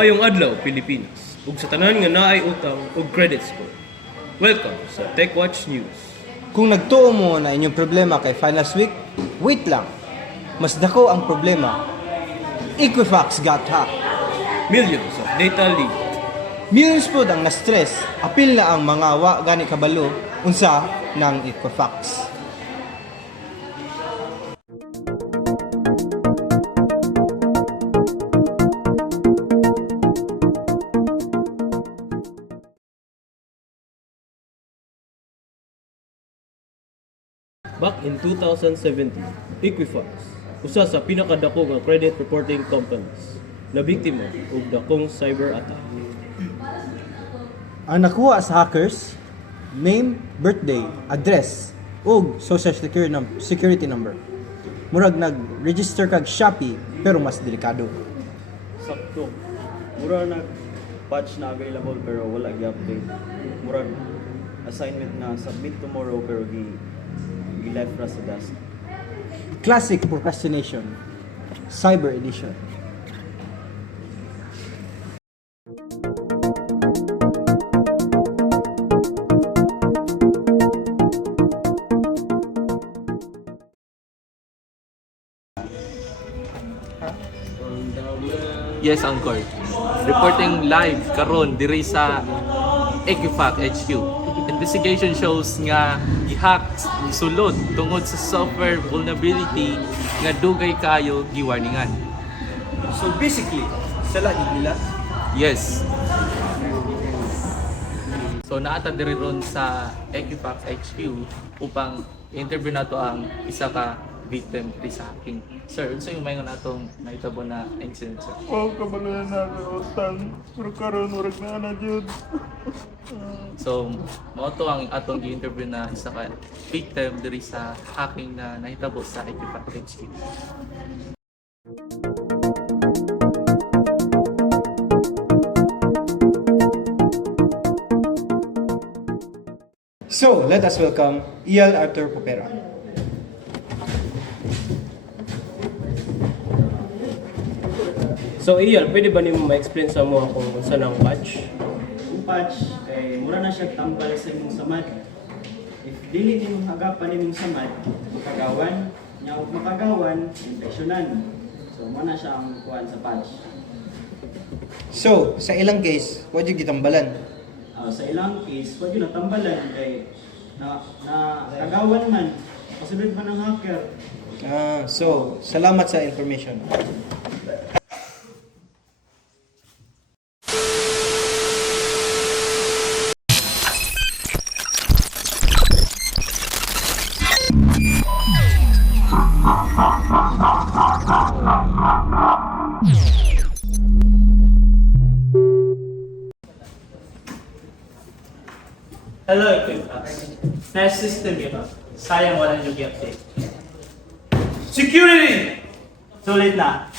Maayong adlaw Pilipinas ug sa tanan nga naay utang ug credit score. Welcome sa TechWatch News. Kung nagtuo mo na inyong problema kay Finance Week, wait lang. Mas dako ang problema. Equifax got hacked. Millions of data leaked. Millions po ang na-stress. Apil na ang mga wa gani kabalo unsa ng Equifax. Back in 2017, Equifax, usa sa pinakadako nga credit reporting companies, na biktima og dakong cyber attack. Ang nakuha sa hackers, name, birthday, address, ug social security number. Murag nag-register kag Shopee pero mas delikado. Sakto. Mura na patch na available pero wala gi-update. Mura assignment na submit tomorrow pero gi-left ra sa desk. Classic procrastination. Cyber edition. Yes, Angkor. Reporting live karon diri sa Equifax HQ. Investigation shows nga gihack sulod tungod sa software vulnerability nga dugay kayo giwarningan. So basically, sala nila. Yes. So naata diri ron sa Equifax HQ upang interview nato ang isa ka victim di sa hacking. Sir, unsa yung mayon atong naitabo na incident, sir? Wow, kabaluyan na ako utang. Pero karon urag na na jud. So, mao to ang atong gi-interview na isa ka victim diri sa hacking na nahitabo sa Equifax HQ. So, let us welcome Ial Arthur Popera. So Ian, pwede ba nimo ma-explain sa mo kung unsa nang patch? Kung patch kay mura na siya tambal sa imong samad. If dili nimong hagapan nimong samad, makagawan, nya ug makagawan, infeksyonan. So mo na siya ang kuan sa patch. So, sa ilang case, wag yung gitambalan. Sa ilang case, wag yun natambalan kay na kagawan man, kasunod man ng hacker. So, salamat sa information. Hello, Equifax. Nice system yun. Sayang wala nyo i-update. Security! Sulit na.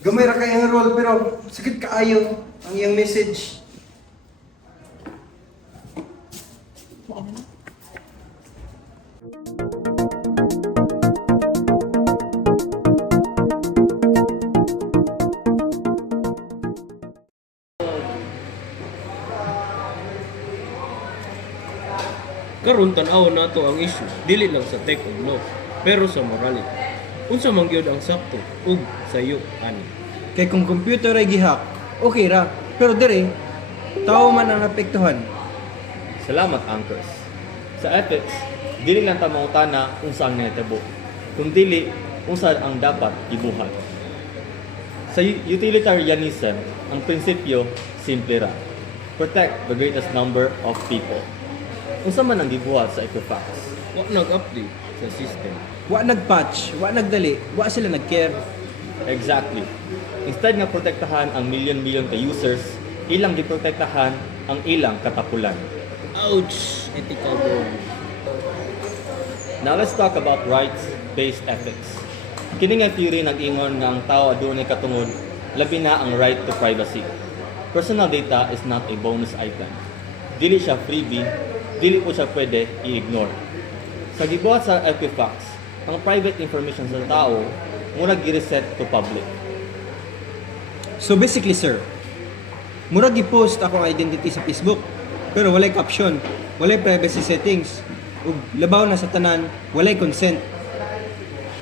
Gamay ra kayong role pero sakit kaayo ang iyang message. Karon tan-aw nato ang issue dili lang sa tech ug law, pero sa morality. Unsa man gyud ang sakto ug sayo ani? Kay kung computer ay gihack, okay ra. Pero dire, tao man ang apektuhan. Salamat, Anchors. Sa ethics, dili lang ta mangutana unsa ang nahitabo. Kung dili, unsa ang dapat ibuhat. Sa utilitarianism, ang prinsipyo simple ra. Protect the greatest number of people. Unsa man ang gibuhat sa Equifax? Wa nag-update sa system. Wa nagpatch, wa nagdali, wa sila nagcare. Exactly. Instead nga protektahan ang milyon-milyon ka users, ilang giprotektahan ang ilang katapulan. Ouch! Ethical bro. Now let's talk about rights-based ethics. Kini nga theory nag-ingon nga ang tao adunay katungod, labi na ang right to privacy. Personal data is not a bonus item. Dili siya freebie, dili po siya pwede i-ignore. Sa gibuhat sa Equifax, ang private information sa tao muna gi-reset to public. So basically sir, murag i-post akong identity sa Facebook, pero walay caption, walay privacy settings, ug labaw na sa tanan, walay consent.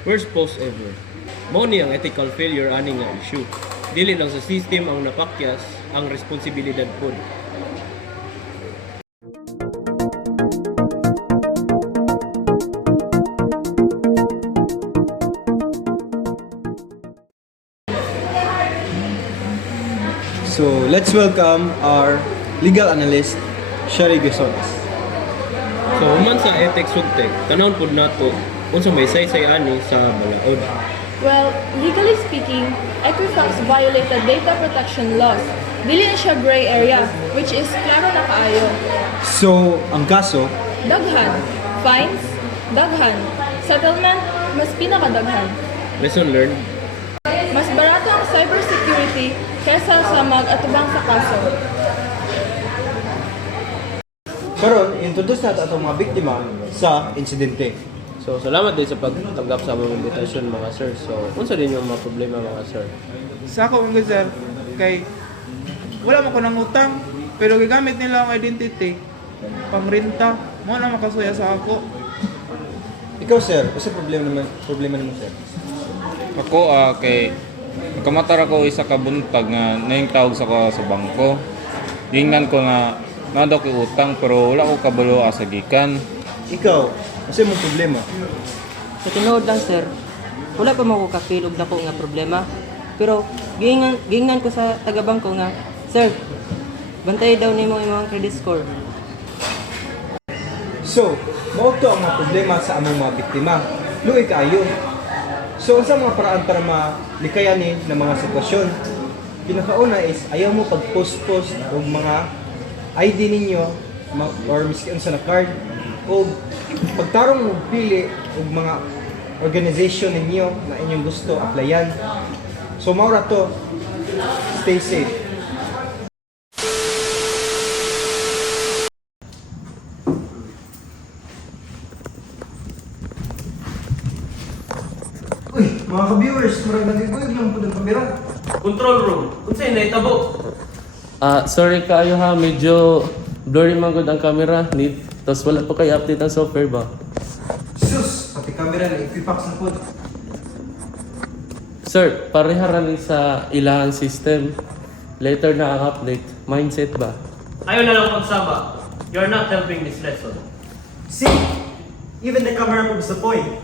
Worst post ever. Mao ni ang ethical failure ani nga issue. Dili lang sa system ang napakyas, ang responsibilidad pod. So let's welcome our legal analyst, Shari Gusones. So human sa ethics sugteg, tanawon pod nato unsa may saysay ani sa balaod. Well, legally speaking, Equifax violated data protection laws. Dili na siya gray area, which is klaro na kaayo. So ang kaso, Daghan, fines, daghan, settlement, mas pinakadaghan. Lesson learned. Mas barato ang cybersecurity kesa sa mag-atubang sa kaso. karon introduce nato atong mga biktima sa insidente. So salamat din sa pagtanggap sa among invitation mga sir. So unsa din yung mga problema mga sir? Sa ako mga sir, kay wala mo ko ng utang, pero gigamit nila ang identity pangrenta, mo na makasuya sa ako. Ikaw sir, usa problema nimo sir? Ako kay kamatar ako isa ka buntag nga naing tawag sa ko sa bangko. Dingnan ko nga nado ko utang pero wala ko kabalo sa gikan. Ikaw, usa imong problema? Sa tinuod lang sir, wala pa mo ko kapilog na ko nga problema. Pero gingan ko sa taga-bangko nga, sir, bantay daw nimo imong credit score. So, mao to ang mga problema sa among mga biktima. Luoy kaayo. So, unsa mga paraan para malikayanin ng mga sitwasyon? Pinakauna is ayaw mo pag-post-post og mga ID ninyo or miski unsa na card o pagtarong mo pili og mga organization ninyo na inyong gusto applyan. So, mao ra to. Stay safe. Uy, mga ka-viewers, marag nagiguyog lang po ng kamera. Control room. Unsay naitabo? Sorry kayo ha, medyo blurry man gud ang camera. Tapos wala pa kayo update ang software ba? Sus, pati kamera na Equifax na po. Sir, pareha rin sa ilahang system. Later na ang update. Mindset ba? Ayaw na lang pagsaba. You're not helping this lesson. See, even the camera proves the point.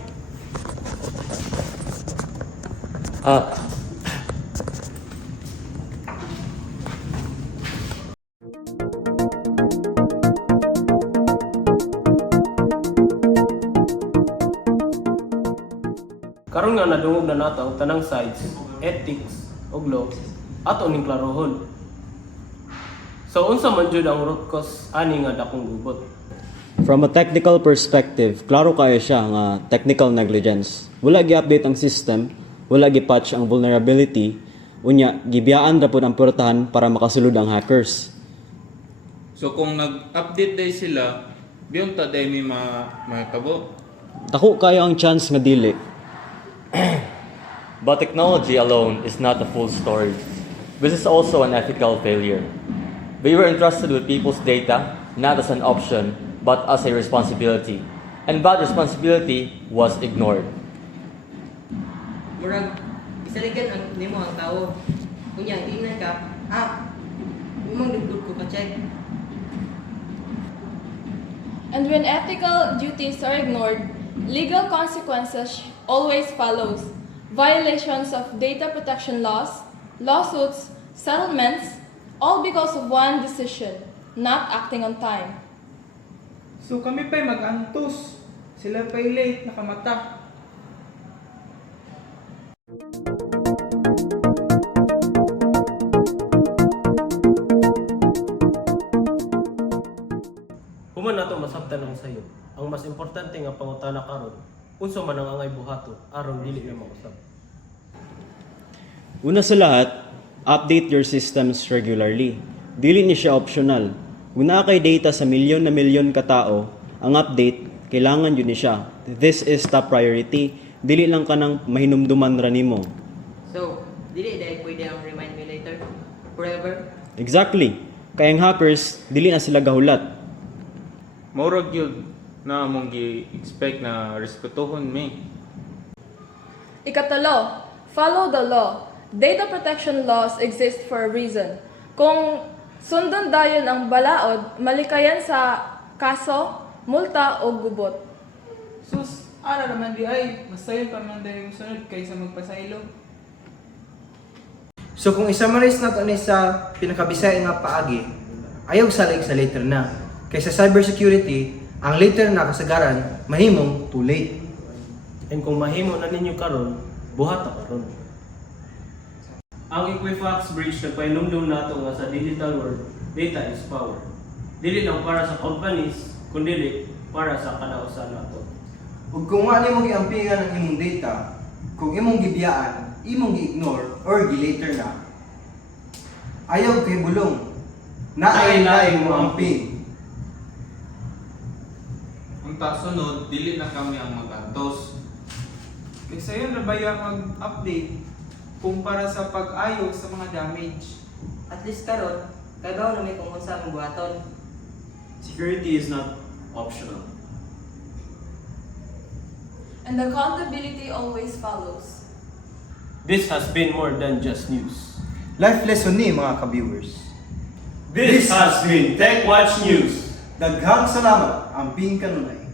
Karon nga nadungog na nato ang tanang sides, ethics, ug law ato ning klarohon. So unsa man jud ang root cause ani nga dakong gubot? From a technical perspective, klaro kayo siya nga technical negligence. Wala gi-update ang system, wala gi-patch ang vulnerability, unya gibiyaan ra pud ang portahan para makasulod ang hackers. So kung nag-update day sila, biyon ta day may mahitabo. Dako kayo ang chance nga dili. But technology alone is not the full story. This is also an ethical failure. We were entrusted with people's data not as an option, but as a responsibility. And that responsibility was ignored. Murag, isaligan ang nimo ang tao. Kunya, tingnan ka, umang dugdug ko ka-check. And when ethical duties are ignored, legal consequences always follows. Violations of data protection laws, lawsuits, settlements, all because of one decision, not acting on time. So kami pa'y mag-antos. Sila pa'y late, nakamata. Human nato masabtan ang sayo. Ang mas importante nga pangutana karon, unsa man ang angay buhaton aron dili na mausab. Una sa lahat, update your systems regularly. Dili ni siya optional. Una kay data sa milyon na milyon ka tao, ang update kailangan yun ni siya. This is top priority. Dili lang ka nang mahinumduman ra nimo. So, dili dahil pwede ang remind me later. forever? Exactly. Kayang hackers, dili na sila gahulat. Murag yun na mong gi-expect na respetuhon me. Ikatulo, follow the law. Data protection laws exist for a reason. Kung sundon dayon ang balaod, malikayan sa kaso, multa o gubot. Sus, ara naman di ay, mas sayo pa man tayo sunod kaysa magpasaylo. So kung i-summarize nato ni sa pinakabisaya nga paagi, ayaw salig sa later na. Kaysa cybersecurity, ang later na kasagaran mahimong too late. And kung mahimo na ninyo karon, buhat na karon. Ang Equifax Bridge nagpainumdum nato nga sa digital world, data is power. Dili lang para sa companies, kundi para sa kadausan nato. Ug kung wala nimo giampingan ang imong data, kung imong gibiyaan, imong gi-ignore or gi-later na, ayaw kay bulong. Naay mo amping. Unta sunod, dili na kami ang magantos. Kaysa yun, rabaya mag-update kumpara sa pag-ayos sa mga damage. At least karon, kagaw na may kung unsa ang buhaton. Security is not optional. And accountability always follows. This has been more than just news. Life lesson ni mga ka-viewers. This has been TechWatch News. Daghang salamat, amping kanunay.